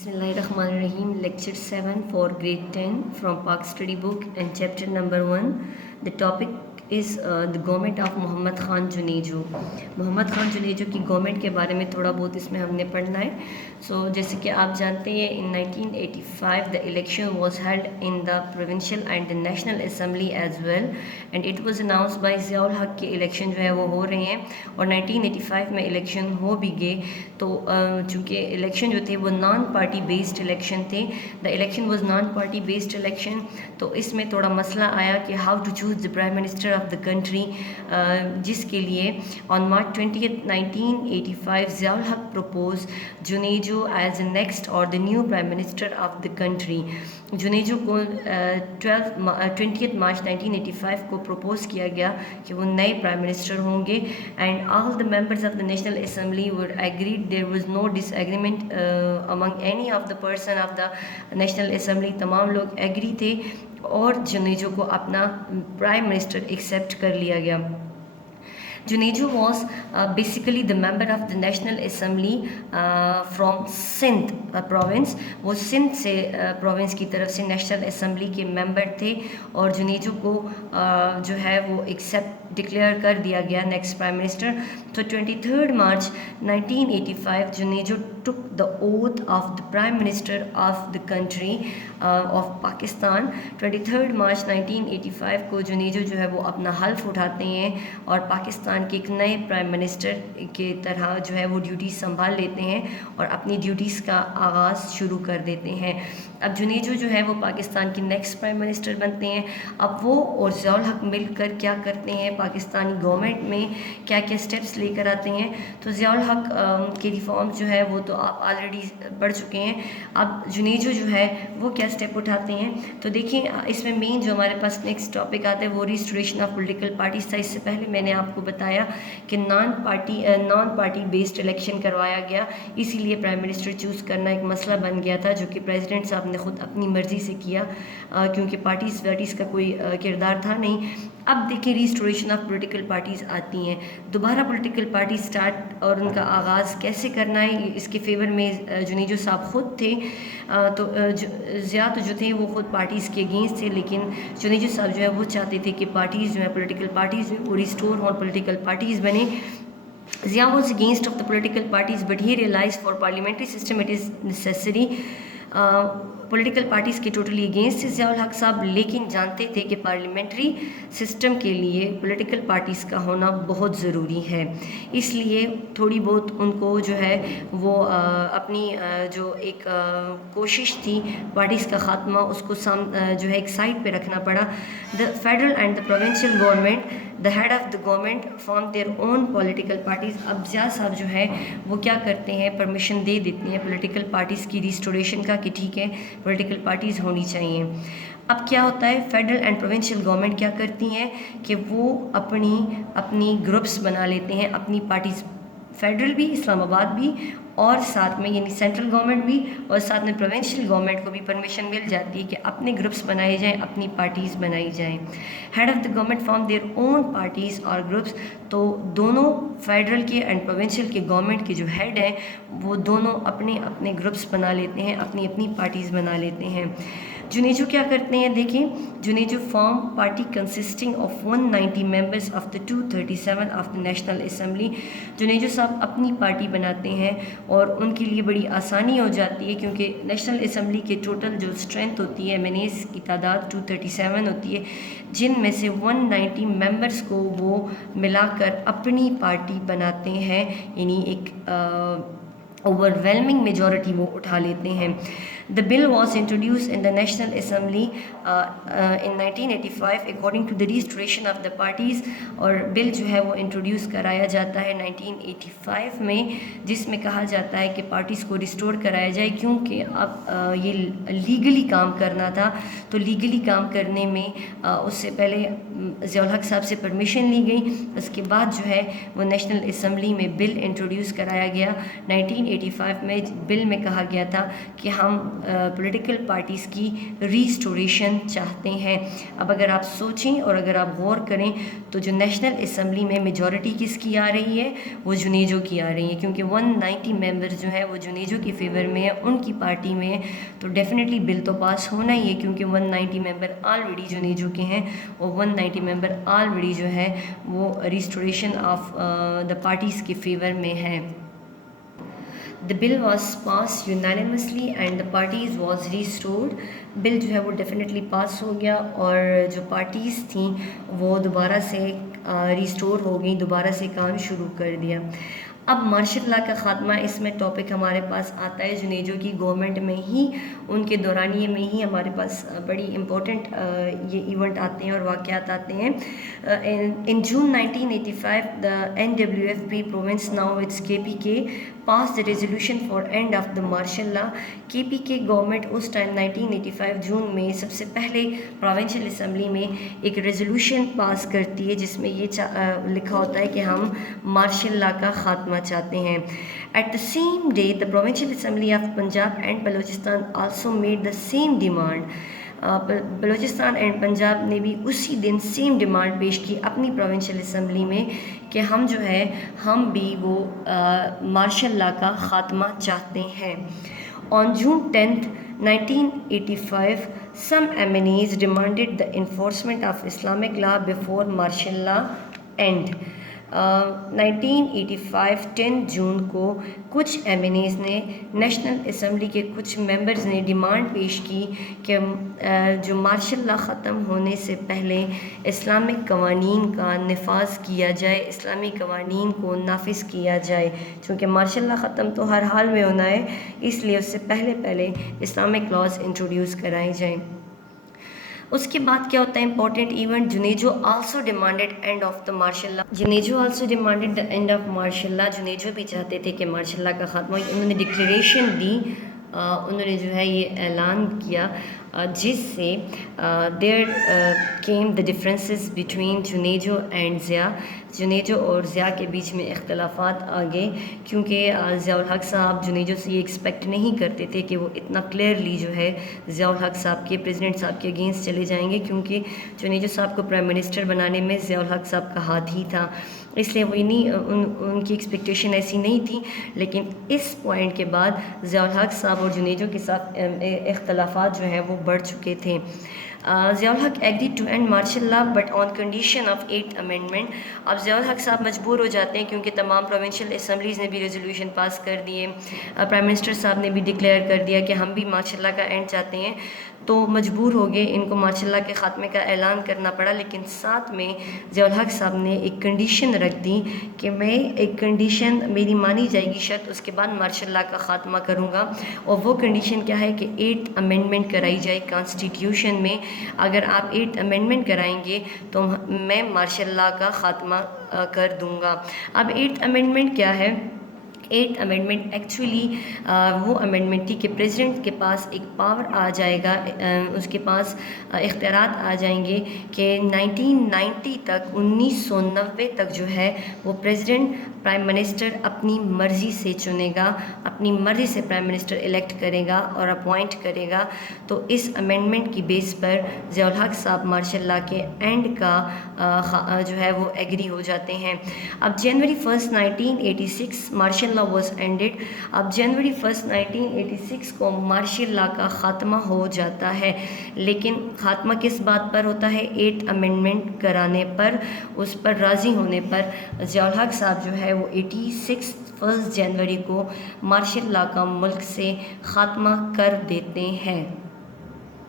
Bismillahirrahmanirrahim. Lecture 7 for grade 10 from Park Study Book and chapter number 1. The topic is the government of Muhammad Khan Junejo. Muhammad Khan Junejo کی government کے بارے میں تھوڑا بہت اس میں ہم نے پڑھنا ہے. جیسے کہ آپ جانتے ہیں in 1985 the election was held in the provincial and the national assembly as well and it was announced by Zia الحق کے الیکشن جو ہے وہ ہو رہے ہیں اور 1985 میں الیکشن ہو بھی گئے. تو چونکہ الیکشن جو تھے وہ نان پارٹی بیسڈ الیکشن تھے. The election was non party based election. تو اس میں تھوڑا مسئلہ آیا کہ how to choose the prime minister of the country, جس کے لیے on March 20th 1985 Zia ul Haq propose Junejo as a next or the new prime minister of the country. Junejo کو 20th مارچ 1985 کو پروپوز کیا گیا کہ وہ نئے پرائم منسٹر ہوں گے and all the members of the national assembly were agreed. There was no disagreement among any of the person of the national assembly. تمام لوگ ایگری تھے اور جنیجو کو اپنا پرائم منسٹر ایکسیپٹ کر لیا گیا. Junejo was basically the member of the National Assembly from Sindh province. وہ سندھ سے پروونس کی طرف سے نیشنل اسمبلی کے ممبر تھے اور جنیجو کو جو ہے وہ ایکسیپٹ ڈکلیئر کر دیا گیا نیکسٹ پرائم منسٹر. تو 23rd March 1985 Junejo took the oath of the Prime Minister of the country of Pakistan. 23rd March 1985 کو جنیجو جو ہے وہ اپنا حلف اٹھاتے ہیں اور پاکستان کے ایک نئے پرائم منسٹر کے طرح جو ہے وہ ڈیوٹیز سنبھال لیتے ہیں اور اپنی ڈیوٹیز کا آغاز شروع کر دیتے ہیں. اب جنیجو جو ہے وہ پاکستان کے نیکسٹ پرائم منسٹر بنتے ہیں. اب وہ اور ضیاء الحق مل کر کیا کرتے ہیں, پاکستانی گورنمنٹ میں کیا کیا سٹیپس لے کر آتے ہیں. تو ضیاء الحق کے ریفارمز جو ہے وہ تو آپ آلریڈی پڑھ چکے ہیں. اب جنیجو جو ہے وہ کیا سٹیپ اٹھاتے ہیں تو دیکھیں اس میں مین جو ہمارے پاس نیکسٹ ٹاپک آتا ہے وہ ریسٹوریشن آف پولیٹیکل پارٹیز تھا. اس سے پہلے میں نے آپ کو بتایا کہ نان پارٹی بیسڈ الیکشن کروایا گیا, اسی لیے پرائم منسٹر چوز کرنا ایک مسئلہ بن گیا تھا جو کہ پریزیڈنٹ صاحب نے خود اپنی مرضی سے کیا کیونکہ پارٹیز کا کوئی کردار تھا نہیں. اب دیکھیں ریسٹوریشن آف پولیٹیکل پارٹیز آتی ہیں, دوبارہ پولیٹیکل پارٹی سٹارٹ اور ان کا آغاز کیسے کرنا ہے. اس کے فیور میں جنیجو صاحب خود تھے. تو ضیاء جو تھے وہ خود پارٹیز کے اگینسٹ تھے, لیکن جنیجو صاحب جو ہے وہ چاہتے تھے کہ پارٹیز جو ہیں پولیٹیکل پارٹیز وہ ریسٹور ہوں, پولیٹیکل پارٹیز بنے. Zia was against of the political parties but he realize for parliamentary system it is necessary. Political parties کے ٹوٹلی اگینسٹ تھے ضیاء الحق صاحب, لیکن جانتے تھے کہ پارلیمنٹری سسٹم کے لیے پولیٹیکل پارٹیز کا ہونا بہت ضروری ہے. اس لیے تھوڑی بہت ان کو جو ہے وہ اپنی جو ایک کوشش تھی پارٹیز کا خاتمہ اس کو جو ہے ایک سائڈ پہ رکھنا پڑا. The federal and the provincial government the head of the government form their own political parties. اب ضیاء صاحب جو ہے وہ کیا کرتے ہیں, پرمیشن دے دیتے ہیں پولیٹیکل پارٹیز کی ریسٹوریشن کا کہ ٹھیک ہے پولیٹیکل پارٹیز ہونی چاہیے. اب کیا ہوتا ہے, فیڈرل اینڈ پروونشل گورنمنٹ کیا کرتی ہیں کہ وہ اپنی گروپس بنا لیتے ہیں, اپنی پارٹیز, فیڈرل بھی, اسلام آباد بھی اور ساتھ میں یعنی سینٹرل گورنمنٹ بھی اور ساتھ میں پروونشل گورنمنٹ کو بھی پرمیشن مل جاتی ہے کہ اپنے گروپس بنائے جائیں, اپنی پارٹیز بنائی جائیں. Head of the government form their own parties اور گروپس. تو دونوں فیڈرل کے اینڈ پروونشل کے گورنمنٹ کے جو ہیڈ ہیں وہ دونوں اپنے گروپس بنا لیتے ہیں, اپنی پارٹیز بنا لیتے ہیں. جنیجو کیا کرتے ہیں, دیکھیں Junejo form party consisting of 190 members of the 237 of the national assembly. Junejo صاحب اپنی پارٹی بناتے ہیں اور ان کے لیے بڑی آسانی ہو جاتی ہے کیونکہ نیشنل اسمبلی کے ٹوٹل جو اسٹرینتھ ہوتی ہے مینیز کی تعداد 237 ہوتی ہے, جن میں سے 190 ممبرس کو وہ ملا کر اپنی پارٹی بناتے ہیں, یعنی ایک اوور ویلمنگ میجورٹی وہ اٹھا لیتے ہیں. The bill was introduced in the National Assembly in 1985 according to the restoration of the parties. اور بل جو ہے وہ انٹروڈیوس کرایا جاتا ہے 1985 میں, جس میں کہا جاتا ہے کہ پارٹیز کو ریسٹور کرایا جائے کیونکہ اب یہ لیگلی کام کرنا تھا. تو لیگلی کام کرنے میں اس سے پہلے ضیاء الحق صاحب سے پرمیشن لی گئی, اس کے بعد جو ہے وہ نیشنل اسمبلی میں بل انٹروڈیوس کرایا گیا. 1985 میں بل میں کہا گیا تھا کہ ہم پولیٹیکل پارٹیز کی ریسٹوریشن چاہتے ہیں۔ اب اگر آپ سوچیں اور اگر آپ غور کریں تو جو نیشنل اسمبلی میں میجورٹی کس کی آ رہی ہے، وہ جنیجو کی آ رہی ہے، کیونکہ 190 ممبرز جو ہے وہ جنیجو کے فیور میں ہے، ان کی پارٹی میں ہے، تو ڈیفینیٹلی بل تو پاس ہونا ہی ہے، کیونکہ 190 ممبر آلریڈی جنیجو کے ہیں اور 190 ممبر آلریڈی جو ہے وہ ریسٹوریشن آف دا پارٹیز کے فیور میں ہے۔ The bill was passed unanimously and the parties was restored. بل جو ہے وہ ڈیفینیٹلی پاس ہو گیا اور جو پارٹیز تھیں وہ دوبارہ سے ریسٹور ہو گئیں، دوبارہ سے کام شروع کر دیا۔ اب مارشل لا کا خاتمہ، اس میں ٹاپک ہمارے پاس آتا ہے جنیجو کی گورنمنٹ میں ہی، ان کے دورانیے میں ہی ہمارے پاس بڑی امپورٹنٹ یہ ایونٹ آتے ہیں اور واقعات آتے ہیں۔ In June 1985 the NWFP province, now it's KPK, passed the resolution for end of the martial law. KPK government اس ٹائم 1985 جون میں سب سے پہلے پروونشل اسمبلی میں ایک ریزولوشن پاس کرتی ہے جس میں یہ لکھا ہوتا ہے کہ ہم مارشل لا کا خاتمہ چاہتے ہیں۔ At the same day, the Provincial Assembly of Punjab and Balochistan also made the same demand. Balochistan and Punjab نے بھی اسی دن سیم ڈیمانڈ پیش کی اپنی پروونشل اسمبلی میں کہ ہم جو ہے ہم بھی وہ مارشل لا کا خاتمہ چاہتے ہیں۔ On June 10th, 1985, some MNAs demanded the enforcement of Islamic law before martial law end. 1985 10 جون کو کچھ ایم این ایز نے، نیشنل اسمبلی کے کچھ ممبرز نے ڈیمانڈ پیش کی کہ جو مارشل لا ختم ہونے سے پہلے اسلامک قوانین کا نفاذ کیا جائے، اسلامی قوانین کو نافذ کیا جائے، چونکہ مارشل لا ختم تو ہر حال میں ہونا ہے، اس لیے اس سے پہلے اسلامک لاز انٹروڈیوس کرائے جائیں۔ اس کے بعد کیا ہوتا ہے important event, Junejo also demanded end of the martial law. Junejo also demanded the end of martial law, Junejo بھی چاہتے تھے کہ مارشل لا کا خاتمہ، انہوں نے ڈکلیریشن دی، انہوں نے جو ہے یہ اعلان کیا جس سے there came the differences between Junejo and Zia, Junejo اور ضیاء کے بیچ میں اختلافات آ گئے، کیونکہ ضیاء الحق صاحب جنیجو سے یہ ایکسپیکٹ نہیں کرتے تھے کہ وہ اتنا کلیئرلی جو ہے ضیاء الحق صاحب کے پریزیڈنٹ صاحب کے اگینسٹ چلے جائیں گے، کیونکہ جنیجو صاحب کو پرائم منسٹر بنانے میں ضیاء الحق صاحب کا ہاتھ ہی تھا، اس لیے وہ نہیں ان کی ایکسپیکٹیشن ایسی نہیں تھی۔ لیکن اس پوائنٹ کے بعد ضیاء الحق صاحب اور جنیجو کے ساتھ اختلافات جو ہیں وہ بڑھ چکے تھے۔ Zia ul-Haq agreed to and martial law but on condition of 8th amendment. اب ضیاء الحق صاحب مجبور ہو جاتے ہیں کیونکہ تمام پروونشل اسمبلیز نے بھی ریزولوشن پاس کر دیے، پرائم منسٹر صاحب نے بھی ڈکلیئر کر دیا کہ ہم بھی مارشل لا کا اینڈ چاہتے ہیں، تو مجبور ہو گئے، ان کو مارشل لا کے خاتمے کا اعلان کرنا پڑا۔ لیکن ساتھ میں ضیاء الحق صاحب نے ایک کنڈیشن رکھ دی کہ میں ایک کنڈیشن میری مانی جائے گی شرط، اس کے بعد مارشل لا کا خاتمہ کروں گا، اور وہ کنڈیشن کیا ہے کہ 8th امینڈمنٹ کرائی جائے کانسٹیٹیوشن میں۔ اگر آپ 8th امینڈمنٹ کرائیں گے تو میں مارشل لا کا خاتمہ کر دوں گا۔ اب 8th امینڈمنٹ کیا ہے؟ 8th امینڈمنٹ ایکچولی وہ امینڈمنٹ تھی کہ پریزیڈنٹ کے پاس ایک پاور آ جائے گا، اس کے پاس اختیارات آ جائیں گے کہ 1990 تک 1990 تک جو ہے وہ پریزیڈنٹ پرائم منسٹر اپنی مرضی سے چنے گا، اپنی مرضی سے پرائم منسٹر الیکٹ کرے گا اور اپوائنٹ کرے گا۔ تو اس امینڈمنٹ کی بیس پر ضیاء الحق صاحب مارشل لا کے اینڈ کا جو ہے وہ ایگری ہو جاتے ہیں۔ اب جنوری 1 1986 مارشل لا واز اینڈیڈ۔ اب جنوری 1 1986 کو مارشل لا کا خاتمہ ہو جاتا ہے، لیکن خاتمہ کس بات پر ہوتا ہے؟ 8th امینڈمنٹ کرانے پر، اس پر راضی ہونے پر ضیاء الحق صاحب جو ہے وہ 86 1 جنوری کو مارشل لا کا ملک سے خاتمہ کر دیتے ہیں۔